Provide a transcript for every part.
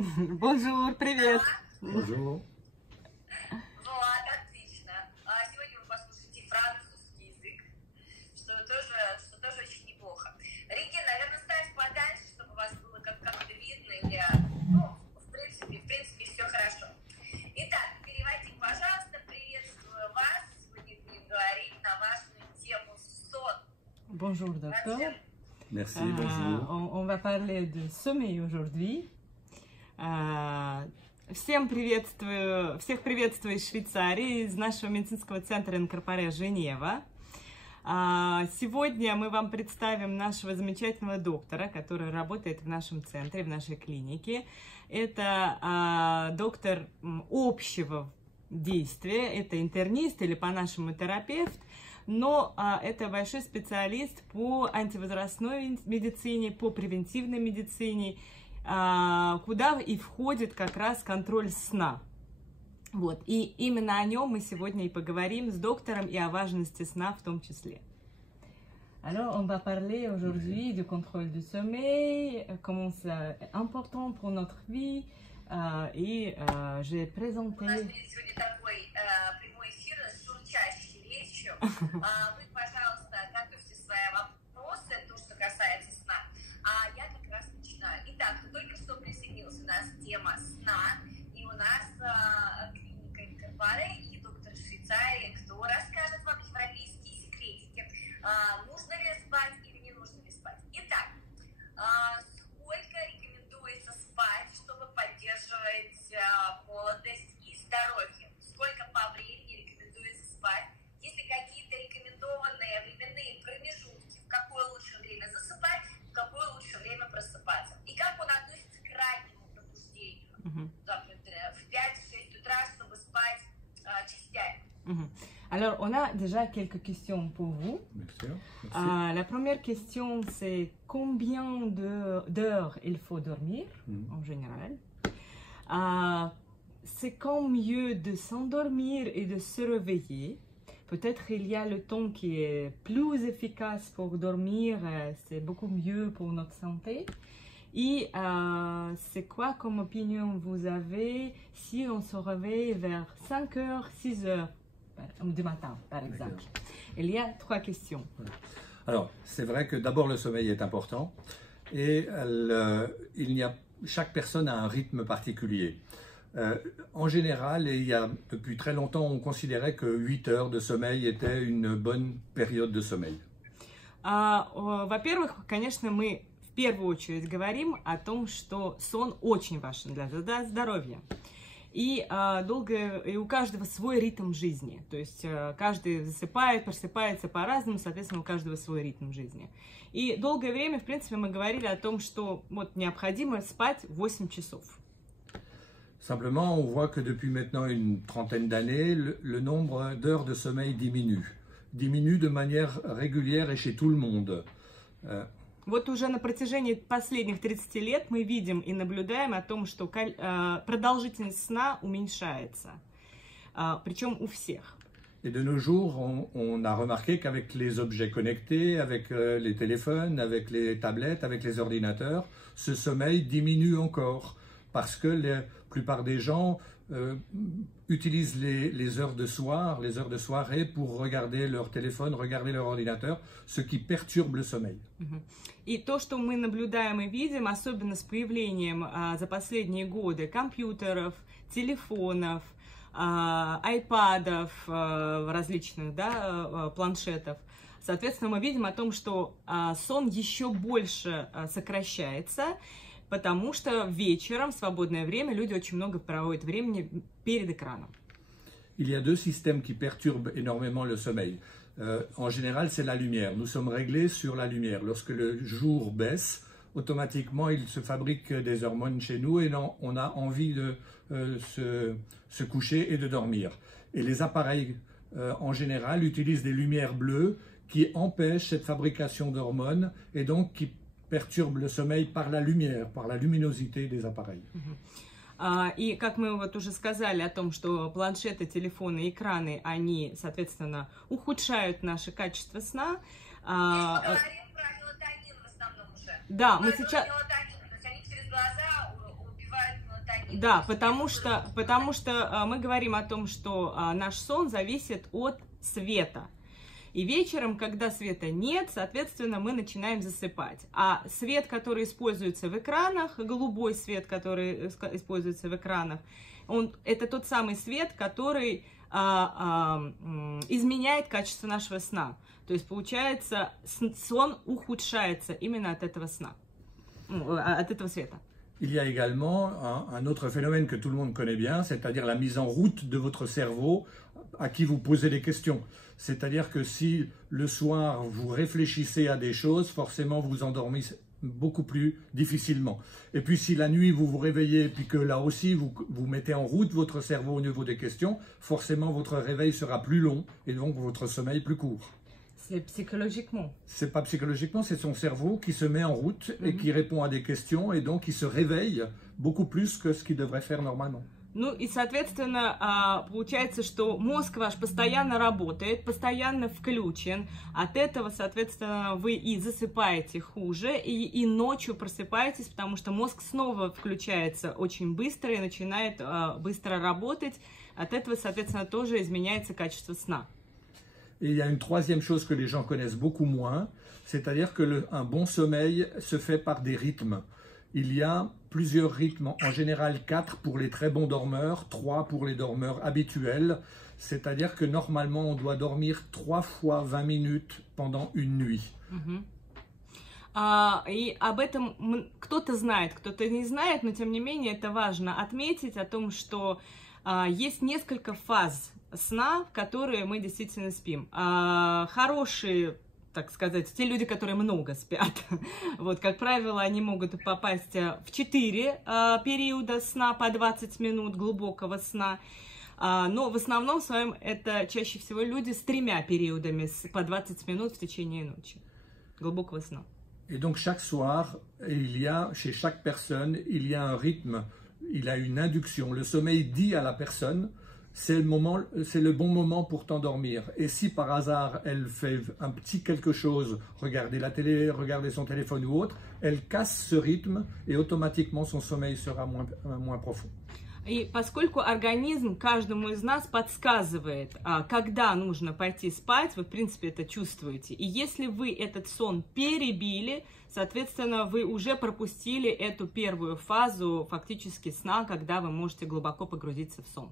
Бонжур, привет. Bonjour. Вот, отлично. Сегодня вы послушаете французский язык, что тоже очень неплохо. Регина, наверное, ставь подальше, чтобы вас было как-то видно, или, ну, в принципе, все хорошо. Итак, переводите, пожалуйста, приветствую вас. Сегодня будем говорить на важную тему сон. Bonjour, docteur. Merci, bonjour. On va parler de sommeil aujourd'hui. Всех приветствую из Швейцарии, из нашего медицинского центра Инкорпоре Женева. Сегодня мы вам представим нашего замечательного доктора, который работает в нашем центре, в нашей клинике. Это доктор общего действия, это интернист или по-нашему терапевт, но это большой специалист по антивозрастной медицине, по превентивной медицине, куда и входит как раз контроль сна. Вот. И именно о нем мы сегодня и поговорим с доктором и о важности сна в том числе. Alors, on va parler aujourd'hui du contrôle du sommeil, comment c'est important pour notre vie, et j'ai présenté... У нас будет сегодня такой прямой эфир с журчащей речью. Вы, пожалуйста, готовьте свои вопросы, то, что касается сна. А я как раз начинаю. Итак, только что присоединился у нас тема сна, и у нас клиника Инкорпоре и доктор из Швейцарии, кто расскажет вам европейские секретики. Нужно ли спать или не нужно ли спать? Итак, сколько рекомендуется спать, чтобы поддерживать молодость и здоровье? Сколько по времени рекомендуется спать? Есть ли какие-то рекомендованные временные промежутки, в какое лучше время засыпать, в какое лучше время просыпаться? И как он относится к раннему пробуждению? Например, в 5-6 утра, чтобы спать частями. Alors, on a déjà quelques questions pour vous. Merci. La première question, c'est combien d'heures il faut dormir en général. C'est quand mieux de s'endormir et de se réveiller. Peut-être il y a le temps qui est plus efficace pour dormir, c'est beaucoup mieux pour notre santé. Et c'est quoi comme opinion vous avez si on se réveille vers 5 heures, 6 heures du matin, par exemple? Il y a 3 questions. Alors, c'est vrai que d'abord le sommeil est important et chaque personne a un rythme particulier. En général, et il y a depuis très longtemps, on considérait que 8 heures de sommeil était une bonne période de sommeil. Во-первых, конечно, мы в первую очередь говорим о том, что сон очень важен для здоровья. И у каждого свой ритм жизни. То есть каждый засыпает, просыпается по-разному, соответственно, у каждого свой ритм жизни. И долгое время, в принципе, мы говорили о том, что вот необходимо спать 8 часов. Simplement, on voit que depuis maintenant une trentaine d'années, le nombre d'heures de sommeil diminue de manière régulière et chez tout le monde. Вот уже на протяжении последних 30 лет мы видим и наблюдаем о том, что продолжительность сна уменьшается, причем у всех. Et de nos jours, on a remarqué qu'avec les objets connectés, avec les téléphones, avec les tablettes, avec les ordinateurs, ce sommeil diminue encore parce que la plupart des gens utilisent les heures de soir, les heures de soirée pour regarder leur téléphone, regarder leur ordinateur, ce qui perturbe le sommeil. И то, что мы наблюдаем и видим, особенно с появлением за последние годы компьютеров, телефонов, айпадов, различных, да, планшетов, соответственно, мы видим о том, что сон еще больше сокращается, потому что вечером, в свободное время, люди очень много проводят времени перед экраном. Il y a deux systèmes qui perturbent énormément le sommeil. En général, c'est la lumière. Nous sommes réglés sur la lumière. Lorsque le jour baisse, automatiquement, il se fabrique des hormones chez nous et on a envie de se coucher et de dormir. Et les appareils, en général, utilisent des lumières bleues qui empêchent cette fabrication d'hormones et donc qui perturbent le sommeil par la lumière, par la luminosité des appareils. И как мы вот уже сказали о том, что планшеты, телефоны, экраны, они, соответственно, ухудшают наше качество сна. Мы говорим про мелатонин в основном уже. Да, мы сейчас... Мелатонин, то есть они через глаза убивают мелатонин. Да, потому что мы говорим о том, что наш сон зависит от света. И вечером, когда света нет, соответственно, мы начинаем засыпать. А свет, который используется в экранах, голубой свет, который используется в экранах, это тот самый свет, который изменяет качество нашего сна. То есть, получается, сон ухудшается именно от этого сна, от этого света. Il y a également un autre phénomène que tout le monde connaît bien, c'est-à-dire la mise en route de votre cerveau à qui vous posez des questions. C'est-à-dire que si le soir vous réfléchissez à des choses, forcément vous endormez beaucoup plus difficilement. Et puis si la nuit vous vous réveillez, puis que là aussi vous mettez en route votre cerveau au niveau des questions, forcément votre réveil sera plus long et donc votre sommeil plus court. C'est psychologiquement. C'est pas psychologiquement, c'est son cerveau qui se met en route et qui répond à des questions et donc il se réveille beaucoup plus que ce qu'il devrait faire normalement. Ну и, соответственно, получается, что мозг ваш постоянно работает, постоянно включен. От этого, соответственно, вы и засыпаете хуже, и ночью просыпаетесь, потому что мозг снова включается очень быстро и начинает быстро работать. От этого, соответственно, тоже изменяется качество сна. Et il y a une troisième chose que les gens connaissent beaucoup moins, c'est-à-dire que un bon sommeil se fait par des rythmes. Il y a plusieurs rythmes, en général 4 pour les très bons dormeurs, 3 pour les dormeurs habituels. C'est-à-dire que normalement, on doit dormir 3 fois 20 minutes pendant une nuit. И об этом кто-то знает, кто-то не знает, но тем не менее это важно отметить о том, что есть несколько фаз сна, в которые мы действительно спим. Хорошие, так сказать, те люди, которые много спят, вот, как правило, они могут попасть в 4 периода сна по 20 минут глубокого сна, но в основном своем это чаще всего люди с 3 периодами по 20 минут в течение ночи глубокого сна. Et donc chaque soir, chez chaque personne, il y a un rythme, il y a une induction. Le sommeil dit à la personne, c'est le bon moment pour t'endormir. Et si par hasard elle fait un petit quelque chose, regarder la télé, regarder son téléphone ou autre, elle casse ce rythme et automatiquement son sommeil sera moins profond. И поскольку организм каждому из нас подсказывает, когда нужно пойти спать, вы, в принципе, это чувствуете. И если вы этот сон перебили, соответственно, вы уже пропустили эту первую фазу фактически сна, когда вы можете глубоко погрузиться в сон.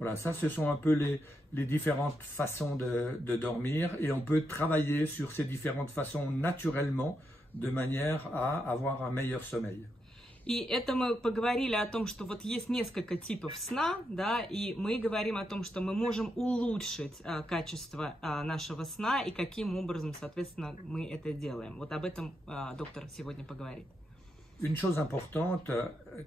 Voilà, ça, ce sont un peu les différentes façons de dormir et on peut travailler sur ces différentes façons naturellement de manière à avoir un meilleur sommeil. И это мы поговорили о том, что вот есть несколько типов сна, да, и мы говорим о том, что мы можем улучшить качество нашего сна и каким образом, соответственно, мы это делаем. Вот об этом доктор сегодня поговорит. Une chose importante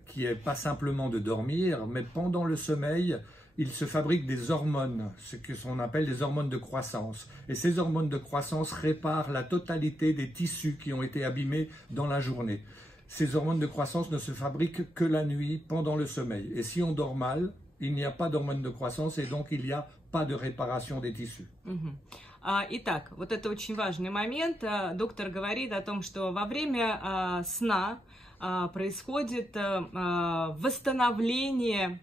qui est pas simplement de dormir, mais pendant le sommeil, il se fabrique des hormones, ce qu'on appelle des hormones de croissance. Et ces hormones de croissance réparent la totalité des tissus qui ont été abîmés dans la journée. Ces hormones de croissance ne se fabriquent que la nuit, pendant le sommeil. Et si on dort mal, il n'y a pas d'hormones de croissance et donc il n'y a pas de réparation des tissus. Итак, вот это очень важный момент. Доктор говорит о том, что во время сна происходит восстановление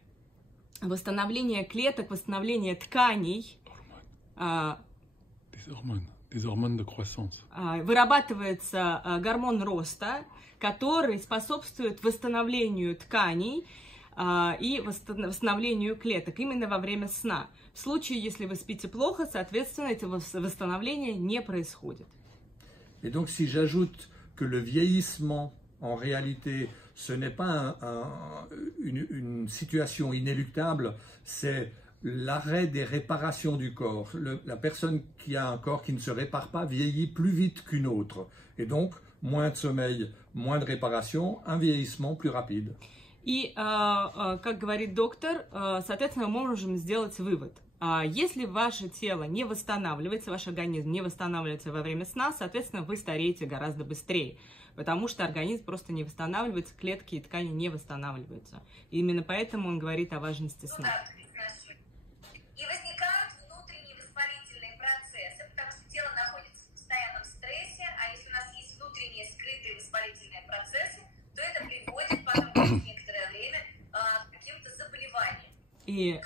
клеток, восстановление тканей. Des hormones de croissance. Вырабатывается гормон роста, который способствует восстановлению тканей и восстановлению клеток именно во время сна. В случае, если вы спите плохо, соответственно, это восстановление не происходит. Et donc, si j'ajoute que le vieillissement, en réalité, ce n'est pas une situation inéluctable, c'est l'arrêt des réparations du corps. La personne qui a un corps qui ne se répare pas vieillit plus vite qu'une autre. Et donc, moins de sommeil, moins de réparation, un vieillissement plus rapide. И, как говорит доктор, соответственно, мы можем сделать вывод. Если ваше тело не восстанавливается, ваш организм не восстанавливается во время сна, соответственно, вы стареете гораздо быстрее, потому что организм просто не восстанавливается, клетки и ткани не восстанавливаются. И именно поэтому он говорит о важности сна. И возникают внутренние воспалительные процессы, потому что тело находится в постоянном стрессе, а если у нас есть внутренние скрытые воспалительные процессы, то это приводит потом через некоторое время et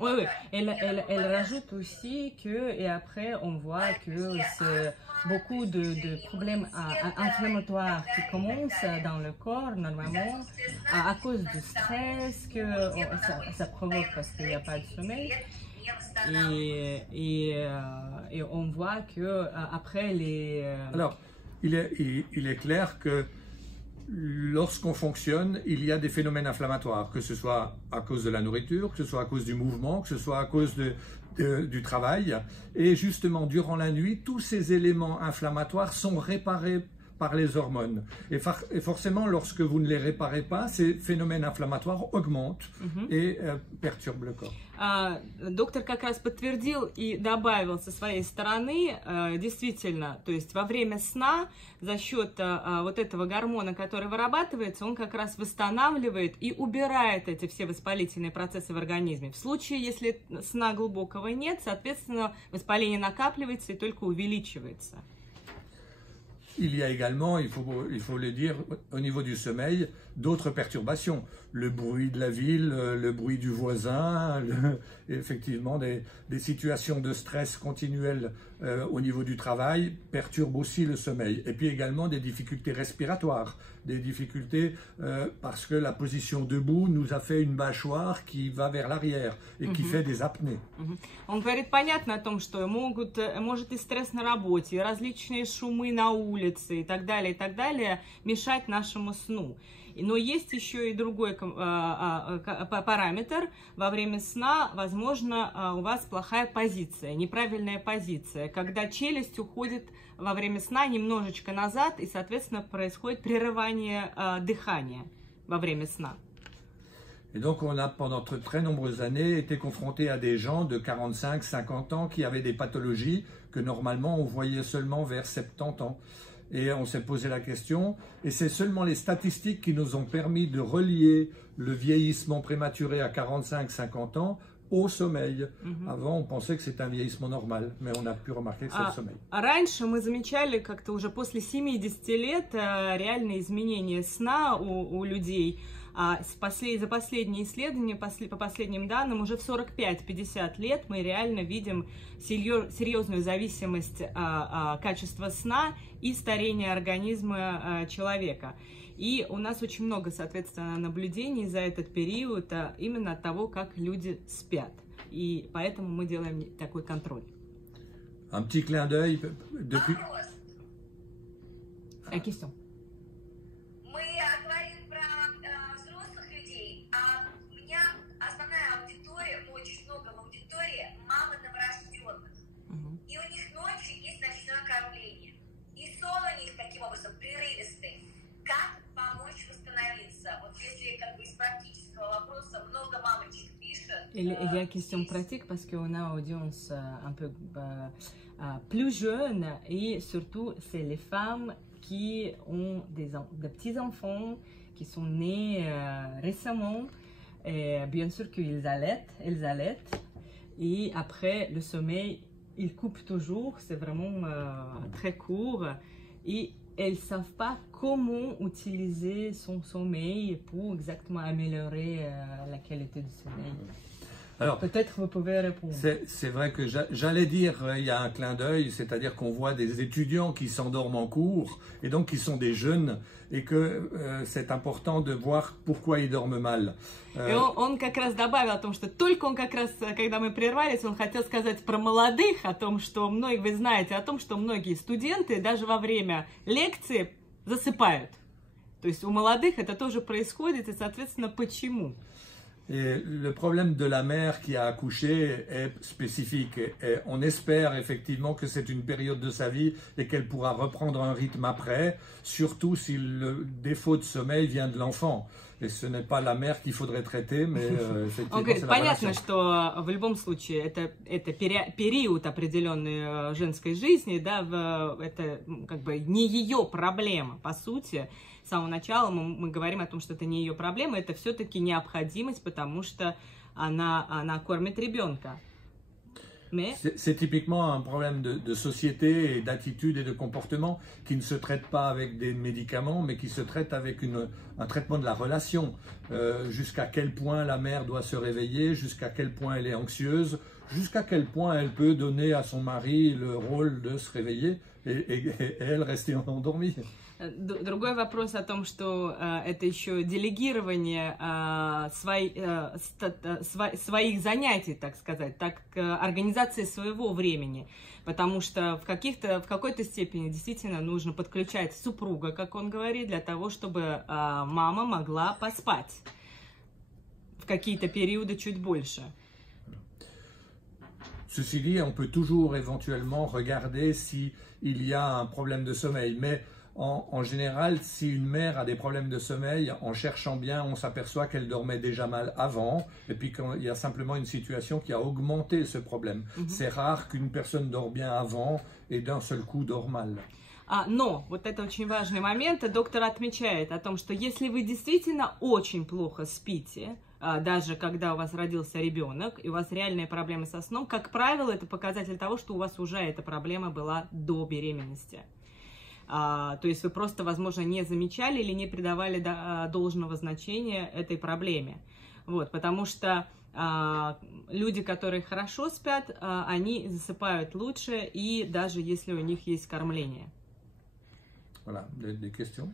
oui, elle rajoute aussi que, et après on voit que c'est beaucoup de problèmes inflammatoires qui commencent dans le corps normalement à cause du stress que ça provoque parce qu'il n'y a pas de sommeil. Et on voit que après les... Alors, il est clair que lorsqu'on fonctionne, il y a des phénomènes inflammatoires, que ce soit à cause de la nourriture, que ce soit à cause du mouvement, que ce soit à cause du travail. Et justement, durant la nuit, tous ces éléments inflammatoires sont réparés par les hormones. Et forcément, lorsque vous ne les réparez pas, ces phénomènes inflammatoires augmentent et perturbent le corps. Доктор как раз подтвердил и добавил со своей стороны, действительно, то есть во время сна за счет вот этого гормона, который вырабатывается, он как раз восстанавливает и убирает эти все воспалительные процессы в организме. В случае, если сна глубокого нет, соответственно, воспаление накапливается и только увеличивается. Il y a également, il faut le dire, au niveau du sommeil, d'autres perturbations. Le bruit de la ville, le bruit du voisin, effectivement des situations de stress continuel au niveau du travail perturbent aussi le sommeil. Et puis également des difficultés respiratoires, des difficultés parce que la position debout nous a fait une mâchoire qui va vers l'arrière et qui fait des apnées. Он говорит, понятно о том, что может и стресс на работе, и различные шумы на улице и так далее мешать нашему сну. Но есть еще и другой параметр. Во время сна, возможно, у вас плохая позиция, неправильная позиция, когда челюсть уходит во время сна немножечко назад, и, соответственно, происходит прерывание дыхания во время сна. Et donc, on a pendant de très nombreuses années été confronté à des gens de 45, 50 ans qui avaient des pathologies que normalement on voyait seulement vers 70 ans. Et on s'est posé la question, et c'est seulement les statistiques qui nous ont permis de relier le vieillissement prématuré à 45-50 ans au sommeil. Avant, on pensait que c'était un vieillissement normal, mais on a pu remarquer que c'est le sommeil. Раньше мы замечали как-то уже после 70 лет реальные изменения сна у людей. За последние исследования, по последним данным, уже в 45-50 лет мы реально видим серьезную зависимость качества сна и старения организма человека. И у нас очень много, соответственно, наблюдений за этот период именно от того, как люди спят. И поэтому мы делаем такой контроль. Un petit clin d'œil depuis... Question. Il y a question pratique parce qu'on a une audience un peu plus jeune et surtout c'est les femmes qui ont des petits-enfants qui sont nés récemment et bien sûr qu'ils allaitent et après le sommeil ils coupent toujours, c'est vraiment très court et elles ne savent pas comment utiliser son sommeil pour exactement améliorer la qualité du sommeil. Alors, peut-être vous pouvez répondre. C'est vrai que j'allais dire, il y a un clin d'œil, c'est-à-dire qu'on voit des étudiants qui s'endorment en cours, et donc qui sont des jeunes, et que c'est important de voir pourquoi ils dorment mal. И он как раз добавил о том, что только он как раз, когда мы прервались, он хотел сказать про молодых, о том, что вы знаете о том, что многие студенты даже во время лекции засыпают. То есть у молодых это тоже происходит, и, соответственно, почему? Et le problème de la mère qui a accouché est spécifique et on espère effectivement que c'est une période de sa vie et qu'elle pourra reprendre un rythme après, surtout si le défaut de sommeil vient de l'enfant. Et ce n'est pas la mère qu'il faudrait traiter, mais effectivement, c'est la понятно, что в любом случае это период определенной женской жизни, да, это как бы не ее проблема, по сути. С самого начала мы говорим о том, что это не ее проблема, это все-таки необходимость, потому что она кормит ребенка. Mais c'est typiquement un problème de société et d'attitude et de comportement qui ne se traite pas avec des médicaments, mais qui se traite avec un traitement de la relation. Jusqu'à quel point la mère doit se réveiller, jusqu'à quel point elle est anxieuse, jusqu'à quel point elle peut donner à son mari le rôle de se réveiller et elle rester endormie. Другой вопрос о том, что это еще делегирование своих занятий, так сказать, организации своего времени. Потому что в какой-то степени действительно нужно подключать супруга, как он говорит, для того, чтобы мама могла поспать в какие-то периоды чуть больше. Ceci dit, on peut toujours éventuellement regarder s'il y a un problème de sommeil, mais en général, si une mère a des problèmes de sommeil, en cherchant bien, on s'aperçoit qu'elle dormait déjà mal avant, et puis qu'il y a simplement une situation qui a augmenté ce problème. C'est rare qu'une personne dort bien avant et d'un seul coup dort mal. Но вот это очень важный момент, доктор отмечает о том, что если вы действительно очень плохо спите, даже когда у вас родился ребенок, и у вас реальные проблемы со сном, как правило, это показатель того, что у вас уже эта проблема была до беременности. То есть вы просто, возможно, не замечали или не придавали должного значения этой проблеме. Вот, потому что люди, которые хорошо спят, они засыпают лучше, и даже если у них есть кормление. Voilà, des questions?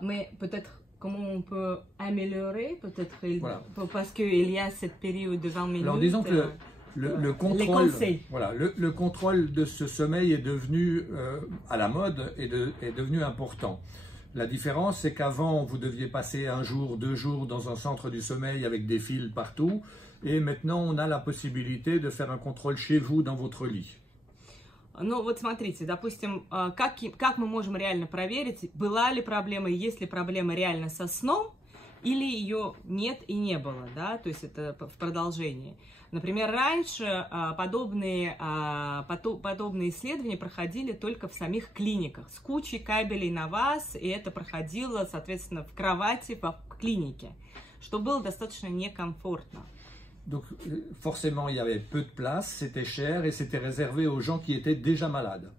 Mais peut-être comment on peut améliorer, peut-être, voilà. Parce qu'il y a cette période de 20 minutes. Alors disons que le contrôle, voilà, le contrôle de ce sommeil est devenu à la mode et est devenu important. La différence, c'est qu'avant, vous deviez passer un jour, 2 jours dans un centre du sommeil avec des fils partout, et maintenant, on a la possibilité de faire un contrôle chez vous, dans votre lit. Ну вот смотрите, допустим, как мы можем реально проверить, была ли проблема, есть ли проблема реально со сном, или ее нет и не было, да, то есть это в продолжении. Например, раньше подобные исследования проходили только в самих клиниках, с кучей кабелей на вас, и это проходило, соответственно, в кровати, в клинике, что было достаточно некомфортно. Donc forcément, il y avait peu de place, c'était cher et c'était réservé aux gens qui étaient déjà malades.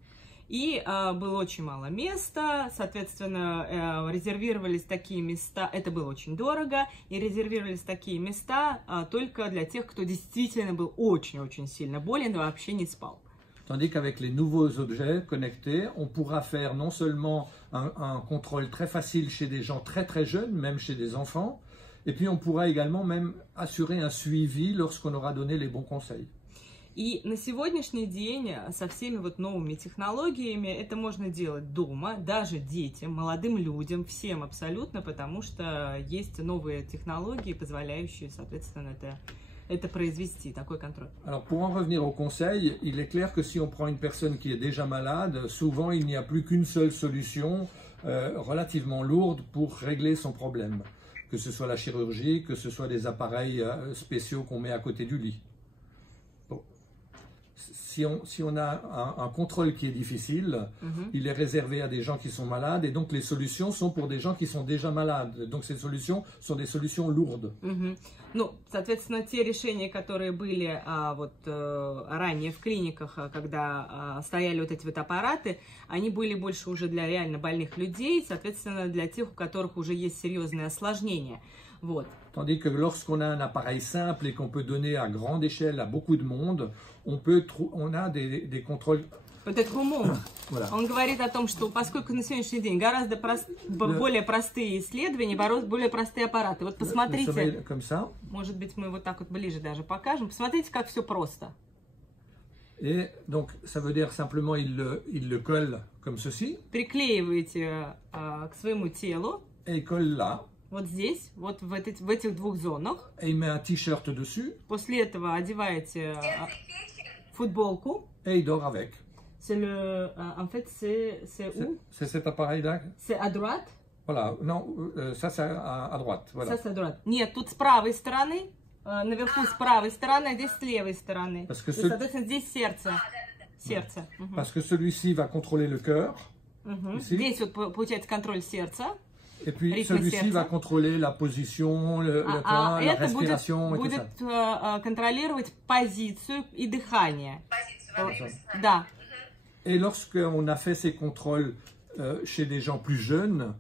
И было очень мало места, соответственно, резервировались такие места, это было очень дорого, и резервировались такие места только для тех, кто действительно был очень-очень сильно болен и вообще не спал. Tandis qu'avec les nouveaux objets connectés, on pourra faire non seulement un contrôle très facile chez des gens très très jeunes, même chez des enfants, et puis on pourra également même assurer un suivi lorsqu'on aura donné les bons conseils. И на сегодняшний день со всеми вот новыми технологиями это можно делать дома, даже детям, молодым людям, всем абсолютно, потому что есть новые технологии, позволяющие, соответственно, это произвести, такой contrôle. Alors pour en revenir au conseil, il est clair que si on prend une personne qui est déjà malade, souvent il n'y a plus qu'une seule solution relativement lourde pour régler son problème. Que ce soit la chirurgie, que ce soit des appareils spéciaux qu'on met à côté du lit. Bon. Si on a un contrôle qui est difficile, il est réservé à des gens qui sont malades, et donc les solutions sont pour des gens qui sont déjà malades. Donc ces solutions sont des solutions lourdes. Ну, соответственно, те решения, которые были ранее в клиниках, когда стояли вот эти вот аппараты, они были больше уже для реально больных людей, соответственно, для тех, у которых уже есть серьезные осложнения. Вот. Tandis que lorsqu'on a un appareil simple et qu'on peut donner à grande échelle à beaucoup de monde, on a des contrôles. Peut-être au monde. Voilà. Он говорит о том, что поскольку на сегодняшний день гораздо более простые исследования, более простые аппараты. Вот посмотрите, может быть, мы вот так вот ближе даже покажем. Посмотрите, как все просто. Et donc, ça veut dire simplement, il le colle comme ceci. Приклеиваете к своему телу. Et il colle là. Вот здесь, вот в этих двух зонах. Et il met un t-shirt dessus. После этого одеваете футболку. Et il dort avec. En fait, c'est où? C'est cet appareil-là. C'est à droite? Voilà, non, ça c'est à droite. Voilà. Ça c'est à droite. Нет, тут с правой стороны. Наверху с правой стороны, а здесь с левой стороны. Parce que соответственно, здесь сердце. Сердце. Parce que celui-ci va contrôler le cœur. Здесь вот получается контроль сердца. Et puis celui-ci va contrôler la position, le temps, la respiration. Будет контролировать позицию и дыхание. во время сна. Да. Et lorsqu'on a fait ces contrôles chez des gens plus jeunes,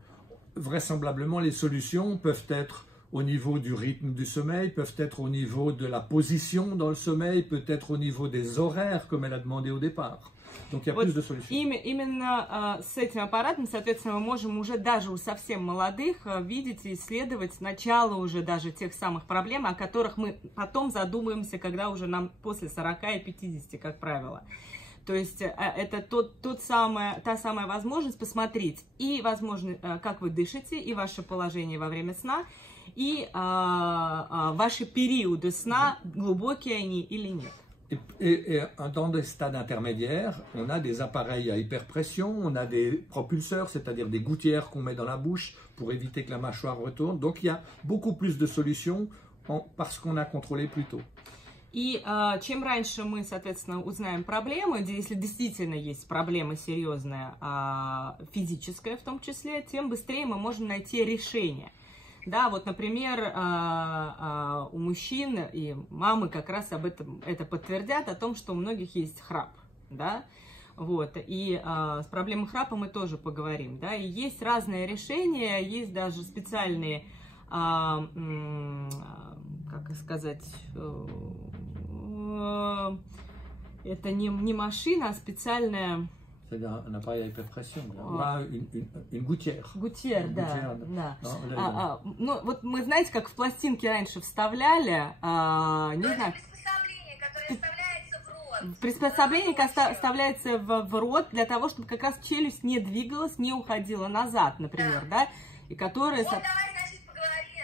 vraisemblablement les solutions peuvent être au niveau du rythme du sommeil, peuvent être au niveau de la position dans le sommeil, peut-être au niveau des horaires, comme elle a demandé au départ. Donc il y a plus de solutions. Именно с этим аппаратом, соответственно, мы можем уже даже у совсем молодых видеть и исследовать начало уже даже тех самых проблем, о которых мы потом задумаемся, когда уже нам после 40 и 50, как правило. То есть это та самая возможность посмотреть и, возможно, как вы дышите, и ваше положение во время сна, и ваши периоды сна, глубокие они или нет. Et dans des stades intermédiaires, on a des appareils à hyperpression, on a des propulseurs, c'est-à-dire des gouttières qu'on met dans la bouche pour éviter que la mâchoire retourne. Donc il y a beaucoup plus de solutions parce qu'on a contrôlé plus tôt. И чем раньше мы, соответственно, узнаем проблемы, если действительно есть проблема серьезная, физическая в том числе, тем быстрее мы можем найти решение. Да, вот, например, у мужчин и мамы как раз это подтвердят, о том, что у многих есть храп, да, вот, и с проблемой храпа мы тоже поговорим, да, и есть разные решения, есть даже специальные, как сказать, это не машина, а специальная... C'est un appareil à hyperpression, une gouttière. Gouttière, да. Ну, вот мы, знаете, как в пластинки раньше вставляли, не знаю... Приспособление, которое вставляется в рот для того, чтобы как раз челюсть не двигалась, не уходила назад, например, да, и которое... Вот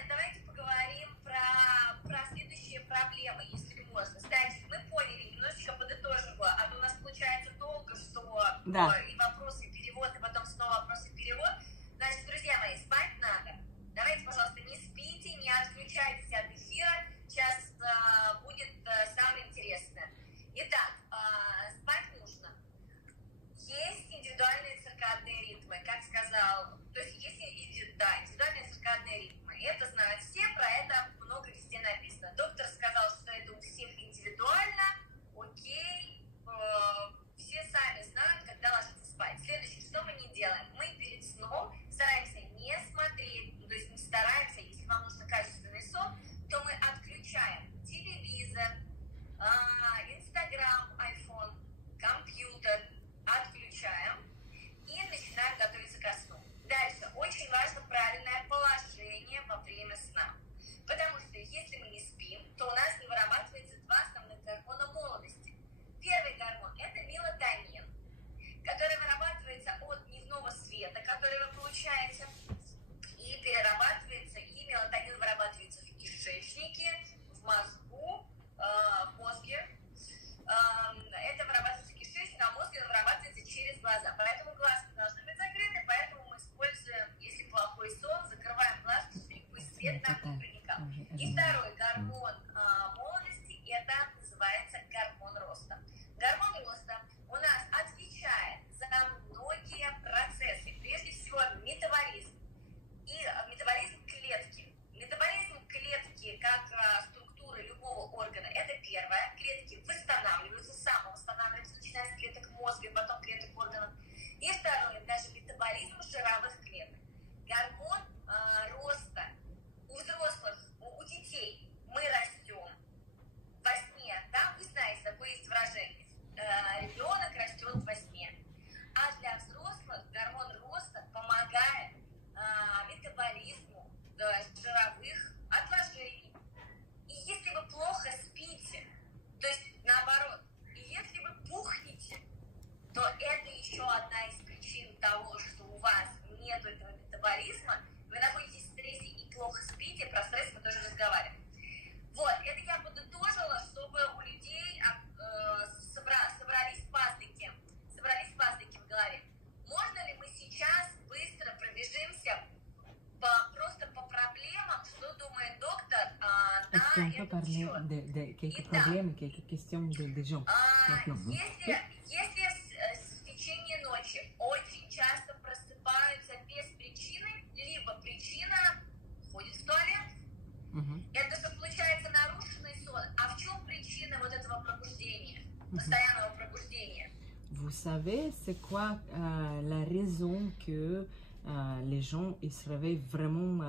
давайте поговорим про следующие проблемы, если можно. Кстати, мы поняли, немножечко подытожим, а то у нас получается долго, что да. И вопросы, и перевод, и потом снова вопросы, и перевод. Значит, друзья мои, спать надо. Давайте, пожалуйста, не спите, не отключайтесь от эфира. Сейчас будет самое интересное. Итак, спать нужно. Есть индивидуальные циркадные ритмы, как сказал, то есть есть индивидуальные циркадные ритмы. Это знают все, про это много везде написано. Доктор сказал, что это у всех индивидуально, окей, все сами знают, когда ложиться спать. Следующее, что мы не делаем? Мы перед сном стараемся не смотреть, то есть не стараемся, если вам нужен качественный сон, то мы отключаем телевизор, Инстаграм, iPhone, компьютер, отключаем и начинаем готовиться ко сну. Дальше, очень важно правильное положение во время сна. Потому что если мы не спим, то у нас не вырабатывается два основных гормона молодости. Первый гормон – это мелатонин, который вырабатывается от дневного света, который вы получаете, и перерабатывается, и мелатонин вырабатывается в кишечнике, в мозгу, в мозге. Это вырабатывается в кишечнике, а мозг вырабатывается через глаза. Поэтому глазки должны быть закрыты, поэтому мы используем, если плохой сон, закрываем глазки, чтобы никакой свет нам не проникал. И второй гормон молодости, это называется гормон роста. Гормон роста у нас отвечает за многие процессы, прежде всего метаболизм и метаболизм клетки. Метаболизм клетки как структуры любого органа, это первое. Клетки восстанавливаются, самовосстанавливаются, начиная с клеток мозга, потом клеток органов. И второе, даже метаболизм жировых клеток. Гормон роста. У взрослых, у детей мы растем во сне, да, вы знаете, такое есть выражение. Ребенок растет во сне. А для взрослых гормон роста помогает метаболизму жировых отложений. И если вы плохо спите, то есть наоборот, и если вы пухнете, то это еще одна из причин того, что у вас нет этого метаболизма, вы находитесь в стрессе и плохо спите, про стресс мы тоже разговариваем. Вот, это я подытожила, чтобы у людей собрались пазлики в голове. Можно ли мы сейчас быстро пробежимся просто по проблемам, что думает доктор на этот счет? Какие проблемы, какие questions de gens. Если в течение ночи очень часто просыпаются без причины, либо причина ходит в туалет, это же получается нарушенный сон. А в чем причина вот этого пробуждения? постоянного пробуждения. Vous savez, c'est quoi la raison que les gens ils se réveillent vraiment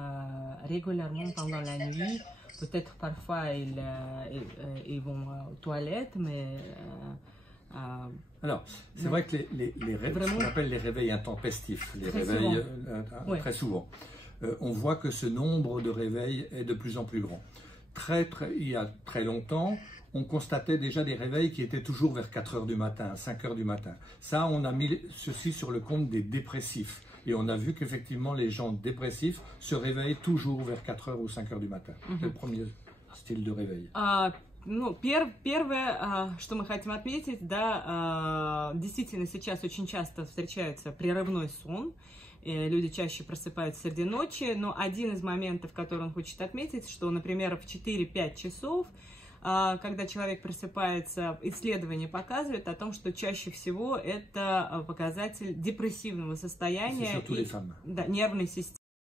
régulièrement pendant la nuit? Peut-être parfois ils vont aux toilettes, mais... Alors, c'est vrai que les réveils, ce qu'on appelle les réveils intempestifs, les réveils très souvent, on voit que ce nombre de réveils est de plus en plus grand. Il y a très longtemps, on constatait déjà des réveils qui étaient toujours vers 4 heures du matin, 5 heures du matin. Ça, on a mis ceci sur le compte des dépressifs. Et on a vu qu'effectivement, les gens dépressifs se réveillent toujours vers 4 heures ou 5 heures du matin. C'est le premier style de réveil. Ну, первое, что мы хотим отметить, да, действительно сейчас очень часто встречается прерывной сон. Люди чаще просыпаются среди ночи, но один из моментов, который он хочет отметить, что, например, в 4-5 часов, когда человек просыпается, исследования показывают о том, что чаще всего это показатель депрессивного состояния и, да, нервной системы.